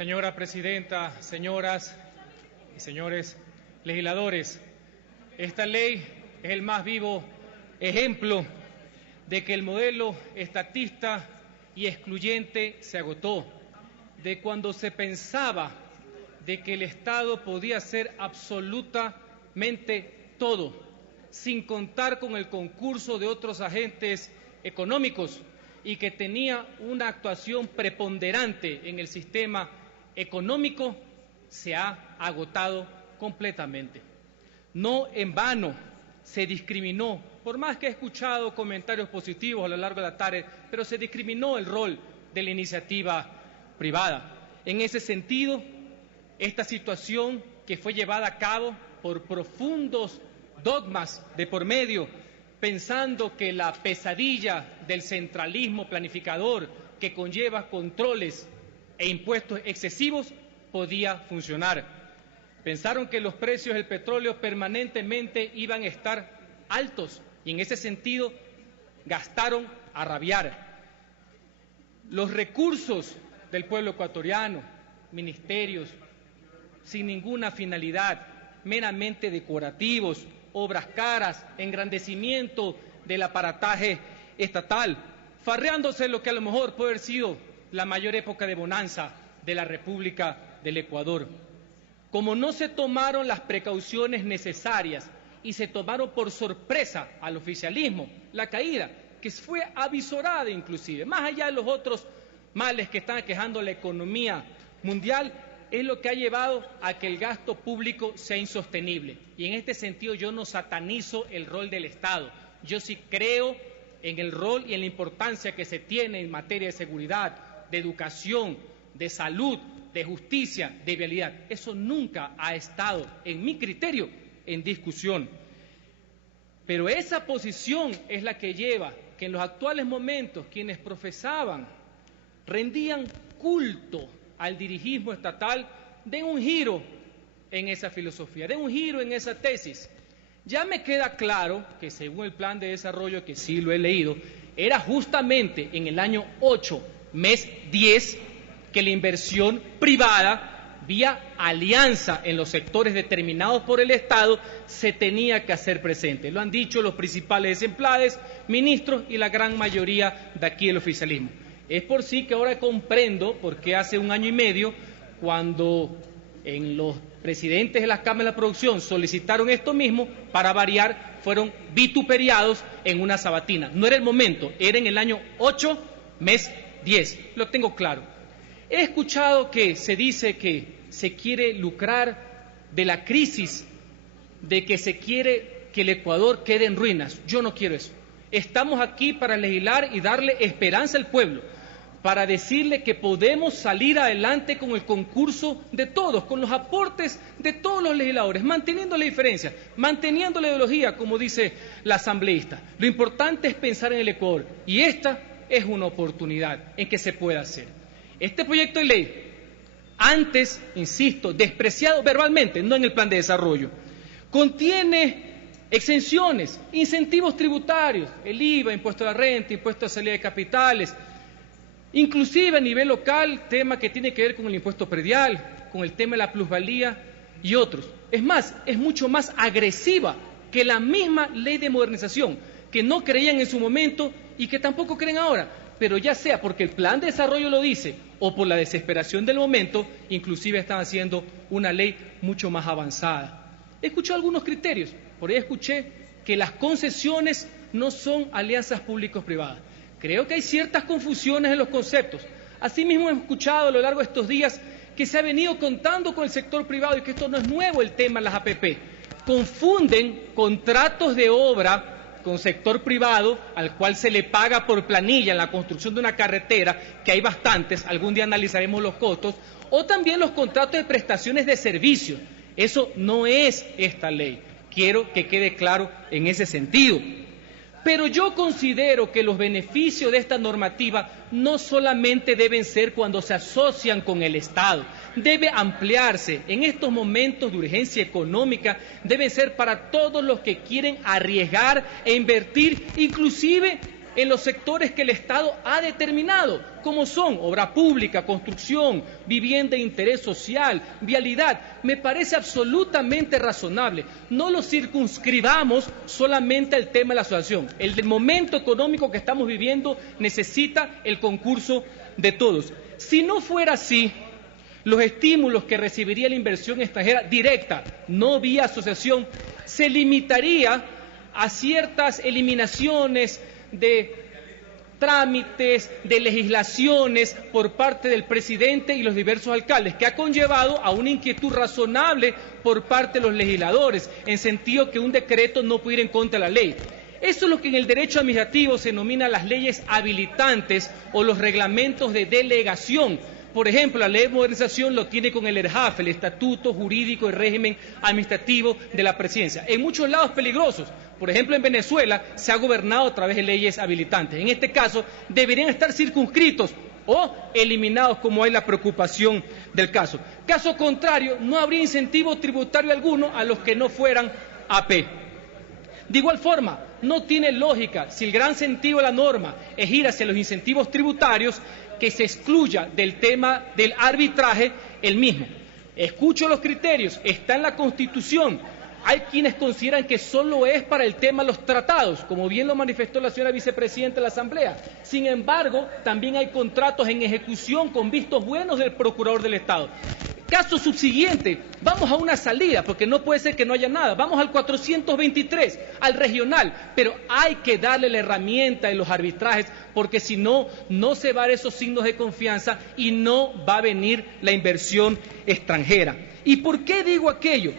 Señora Presidenta, señoras y señores legisladores, esta ley es el más vivo ejemplo de que el modelo estatista y excluyente se agotó, de cuando se pensaba de que el Estado podía hacer absolutamente todo, sin contar con el concurso de otros agentes económicos y que tenía una actuación preponderante en el sistema económico, se ha agotado completamente. No en vano se discriminó, por más que he escuchado comentarios positivos a lo largo de la tarde, pero se discriminó el rol de la iniciativa privada. En ese sentido, esta situación que fue llevada a cabo por profundos dogmas de por medio, pensando que la pesadilla del centralismo planificador que conlleva controles e impuestos excesivos podía funcionar. Pensaron que los precios del petróleo permanentemente iban a estar altos y en ese sentido gastaron a rabiar. Los recursos del pueblo ecuatoriano, ministerios, sin ninguna finalidad, meramente decorativos, obras caras, engrandecimiento del aparataje estatal, farreándose lo que a lo mejor puede haber sido la mayor época de bonanza de la República del Ecuador. Como no se tomaron las precauciones necesarias y se tomaron por sorpresa al oficialismo, la caída, que fue avisorada inclusive, más allá de los otros males que están aquejando la economía mundial, es lo que ha llevado a que el gasto público sea insostenible. Y en este sentido yo no satanizo el rol del Estado. Yo sí creo en el rol y en la importancia que se tiene en materia de seguridad, de educación, de salud, de justicia, de vialidad. Eso nunca ha estado, en mi criterio, en discusión. Pero esa posición es la que lleva que en los actuales momentos quienes profesaban, rendían culto al dirigismo estatal, den un giro en esa filosofía, den un giro en esa tesis. Ya me queda claro que según el plan de desarrollo, que sí lo he leído, era justamente en el año 8, mes 10, que la inversión privada, vía alianza en los sectores determinados por el Estado, se tenía que hacer presente. Lo han dicho los principales empleados, ministros y la gran mayoría de aquí del oficialismo. Es por sí que ahora comprendo por qué hace un año y medio, cuando en los presidentes de las cámaras de producción solicitaron esto mismo, para variar, fueron vituperiados en una sabatina. No era el momento, era en el año 8, mes 10. Lo tengo claro. He escuchado que se dice que se quiere lucrar de la crisis, de que se quiere que el Ecuador quede en ruinas. Yo no quiero eso. Estamos aquí para legislar y darle esperanza al pueblo, para decirle que podemos salir adelante con el concurso de todos, con los aportes de todos los legisladores, manteniendo la diferencia, manteniendo la ideología, como dice la asambleísta. Lo importante es pensar en el Ecuador, y esta es una oportunidad en que se pueda hacer. Este proyecto de ley, antes, insisto, despreciado verbalmente, no en el plan de desarrollo, contiene exenciones, incentivos tributarios, el IVA, impuesto a la renta, impuesto a salida de capitales, inclusive a nivel local, tema que tiene que ver con el impuesto predial, con el tema de la plusvalía y otros. Es más, es mucho más agresiva que la misma ley de modernización, que no creían en su momento y que tampoco creen ahora, pero ya sea porque el plan de desarrollo lo dice o por la desesperación del momento, inclusive están haciendo una ley mucho más avanzada. He escuchado algunos criterios, por ahí escuché que las concesiones no son alianzas públicos-privadas. Creo que hay ciertas confusiones en los conceptos. Asimismo, he escuchado a lo largo de estos días que se ha venido contando con el sector privado y que esto no es nuevo el tema en las APP. Confunden contratos de obra con sector privado, al cual se le paga por planilla en la construcción de una carretera, que hay bastantes, algún día analizaremos los costos, o también los contratos de prestaciones de servicios. Eso no es esta ley. Quiero que quede claro en ese sentido. Pero yo considero que los beneficios de esta normativa no solamente deben ser cuando se asocian con el Estado, debe ampliarse. En estos momentos de urgencia económica debe ser para todos los que quieren arriesgar e invertir, inclusive en los sectores que el Estado ha determinado, como son obra pública, construcción, vivienda de interés social, vialidad. Me parece absolutamente razonable. No lo circunscribamos solamente al tema de la asociación. El del momento económico que estamos viviendo necesita el concurso de todos. Si no fuera así, los estímulos que recibiría la inversión extranjera directa, no vía asociación, se limitaría a ciertas eliminaciones de trámites, de legislaciones por parte del presidente y los diversos alcaldes, que ha conllevado a una inquietud razonable por parte de los legisladores, en sentido que un decreto no puede ir en contra de la ley. Eso es lo que en el derecho administrativo se denomina las leyes habilitantes o los reglamentos de delegación. Por ejemplo, la ley de modernización lo tiene con el ERJAF, el Estatuto Jurídico y Régimen Administrativo de la Presidencia. En muchos lados peligrosos, por ejemplo en Venezuela, se ha gobernado a través de leyes habilitantes. En este caso, deberían estar circunscritos o eliminados, como hay la preocupación del caso. Caso contrario, no habría incentivo tributario alguno a los que no fueran AP. De igual forma, no tiene lógica, si el gran sentido de la norma es ir hacia los incentivos tributarios, que se excluya del tema del arbitraje el mismo. Escucho los criterios, está en la Constitución. Hay quienes consideran que solo es para el tema de los tratados, como bien lo manifestó la señora vicepresidenta de la Asamblea. Sin embargo, también hay contratos en ejecución con vistos buenos del Procurador del Estado. Caso subsiguiente, vamos a una salida, porque no puede ser que no haya nada. Vamos al 423, al regional, pero hay que darle la herramienta de los arbitrajes, porque si no, no se va a dar esos signos de confianza y no va a venir la inversión extranjera. ¿Y por qué digo aquello?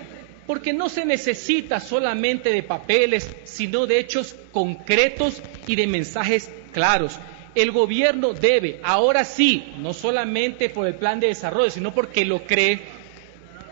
Porque no se necesita solamente de papeles, sino de hechos concretos y de mensajes claros. El gobierno debe, ahora sí, no solamente por el plan de desarrollo, sino porque lo cree,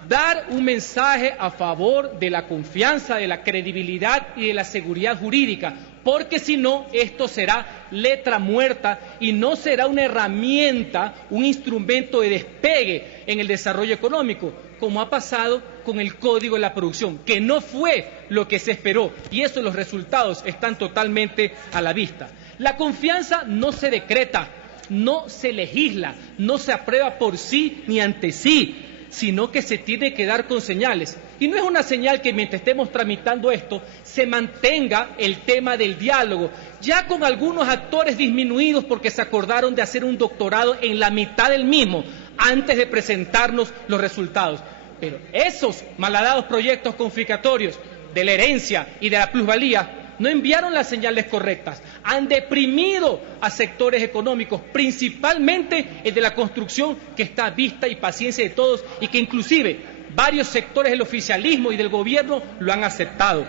dar un mensaje a favor de la confianza, de la credibilidad y de la seguridad jurídica, porque si no, esto será letra muerta y no será una herramienta, un instrumento de despegue en el desarrollo económico, como ha pasado con el Código de la Producción, que no fue lo que se esperó, y eso, los resultados están totalmente a la vista. La confianza no se decreta, no se legisla, no se aprueba por sí ni ante sí, sino que se tiene que dar con señales. Y no es una señal que mientras estemos tramitando esto se mantenga el tema del diálogo, ya con algunos actores disminuidos porque se acordaron de hacer un doctorado en la mitad del mismo antes de presentarnos los resultados. Pero esos malhadados proyectos confiscatorios de la herencia y de la plusvalía no enviaron las señales correctas, han deprimido a sectores económicos, principalmente el de la construcción, que está a vista y paciencia de todos y que inclusive varios sectores del oficialismo y del gobierno lo han aceptado.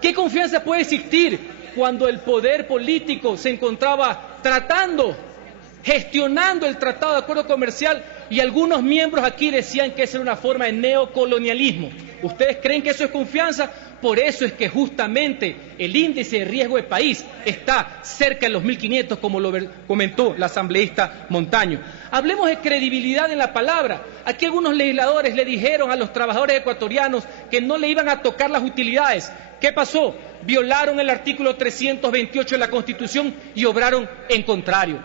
¿Qué confianza puede existir cuando el poder político se encontraba gestionando el Tratado de Acuerdo Comercial y algunos miembros aquí decían que esa era una forma de neocolonialismo? ¿Ustedes creen que eso es confianza? Por eso es que justamente el índice de riesgo de país está cerca de los 1.500, como lo comentó la asambleísta Montaño. Hablemos de credibilidad en la palabra. Aquí algunos legisladores le dijeron a los trabajadores ecuatorianos que no le iban a tocar las utilidades. ¿Qué pasó? Violaron el artículo 328 de la Constitución y obraron en contrario.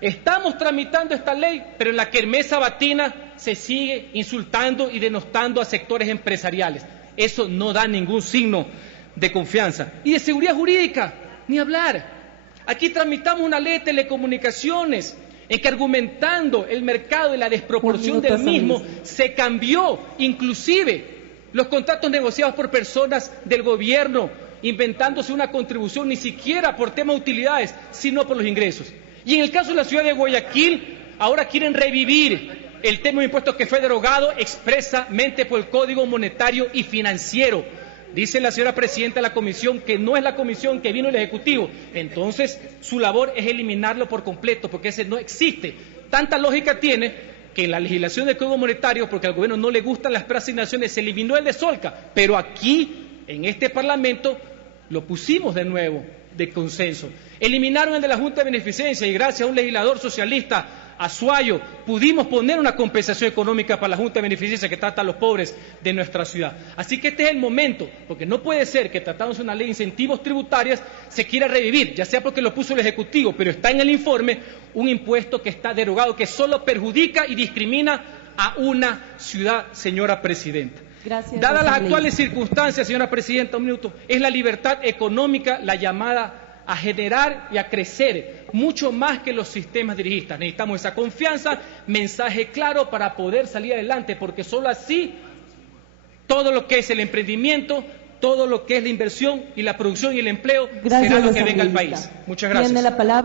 Estamos tramitando esta ley, pero en la kermés sabatina se sigue insultando y denostando a sectores empresariales. Eso no da ningún signo de confianza. Y de seguridad jurídica, ni hablar. Aquí tramitamos una ley de telecomunicaciones en que, argumentando el mercado y la desproporción del mismo, se cambió inclusive los contratos negociados por personas del gobierno, inventándose una contribución ni siquiera por tema de utilidades, sino por los ingresos. Y en el caso de la ciudad de Guayaquil, ahora quieren revivir el tema de impuestos que fue derogado expresamente por el Código Monetario y Financiero. Dice la señora presidenta de la comisión que no es la comisión que vino el Ejecutivo. Entonces, su labor es eliminarlo por completo, porque ese no existe. Tanta lógica tiene que en la legislación del Código Monetario, porque al gobierno no le gustan las preasignaciones, se eliminó el de Solca, pero aquí, en este Parlamento, lo pusimos de nuevo de consenso. Eliminaron el de la Junta de Beneficencia y gracias a un legislador socialista Azuayo, pudimos poner una compensación económica para la Junta Beneficencia que trata a los pobres de nuestra ciudad. Así que este es el momento, porque no puede ser que tratándose una ley de incentivos tributarios se quiera revivir, ya sea porque lo puso el Ejecutivo, pero está en el informe, un impuesto que está derogado, que solo perjudica y discrimina a una ciudad, señora Presidenta. Gracias, Dadas las Rosalía. actuales circunstancias, señora Presidenta, un minuto, es la libertad económica la llamada a generar y a crecer mucho más que los sistemas dirigistas. Necesitamos esa confianza, mensaje claro para poder salir adelante, porque solo así todo lo que es el emprendimiento, todo lo que es la inversión y la producción y el empleo Gracias, será lo que venga al asambleísta. país. Muchas gracias. Tiene la palabra.